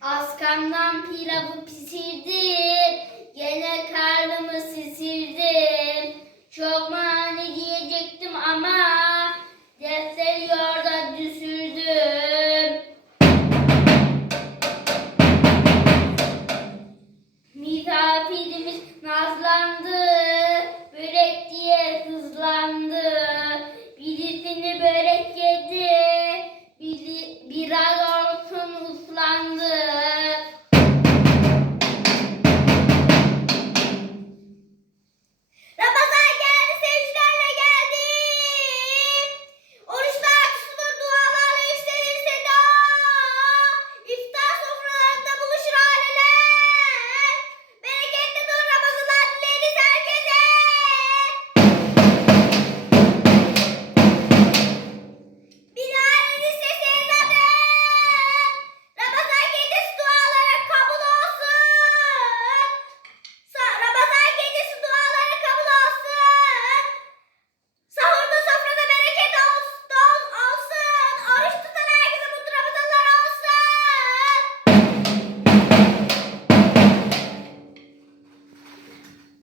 Askamdan pilavı pişirdim. Gene karnımı sisirdim. Çok